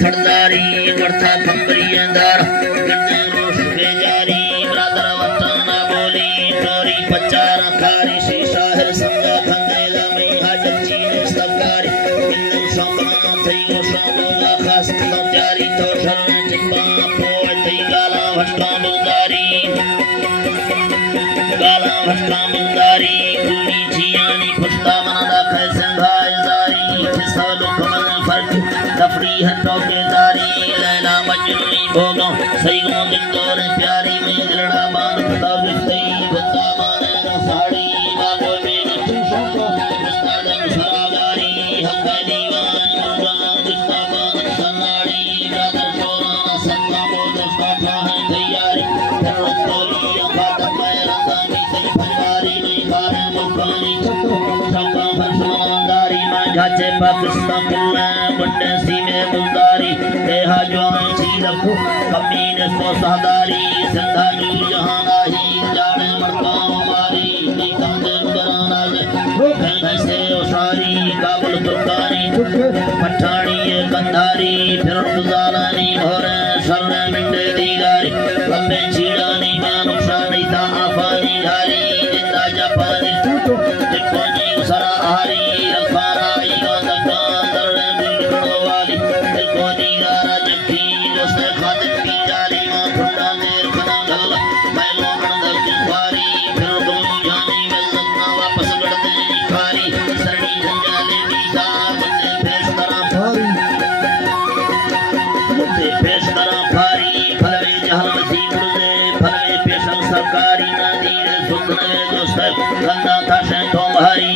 सरदारी वर्था खंबरी अंदर रोश बेजारी ब्रादर वटाना बोली चोरी पचार खारी शीशा हर संगा खंगेला में हाजर चीन सबकारी इंदन संबना थई गोशामोगा खास जारी तो शरण चिंबा पोय थई गाला भट्टा मुदारी कुली जियानी खुशदा मनादा खैसंगाई जारी फिसलो कमल फर्क तफरी हटो के दारी लैला मजनू भोगो सही गो दिल तोरे प्यारी में लड़ा बांध खता बिखई बता माने न साड़ी बागो में तू शोको बता दम सरागारी हक दीवान मुर्गा दिखता बांध सनाड़ी ब्रदर चोरा सत्ता बोल दोस्ता है तैयारी तेरा तोली अफात में रंगानी से फरवारी में बारे मुकानी सबका फरमानदारी में झाचे पाकिस्तान मिलना बंदे सीने मुदारी देहा जवान सीलखु कमीन को सहदारी संधा जू जहानाही जाने मरका हमारी निकांदे कराना कैसे उसारी काबुल तुर्कानी पठानी कंधारी फिर गुजारानी और शर्म मिंडे दीगारी लंबे छीड़ानी मानुषानी ता आफानी घारी जिंदा जापानी टूटो जिकोनी सरा हारी अल्फाराई सरकारी नदी सुखने जो सब गंदा था से तुम्हारी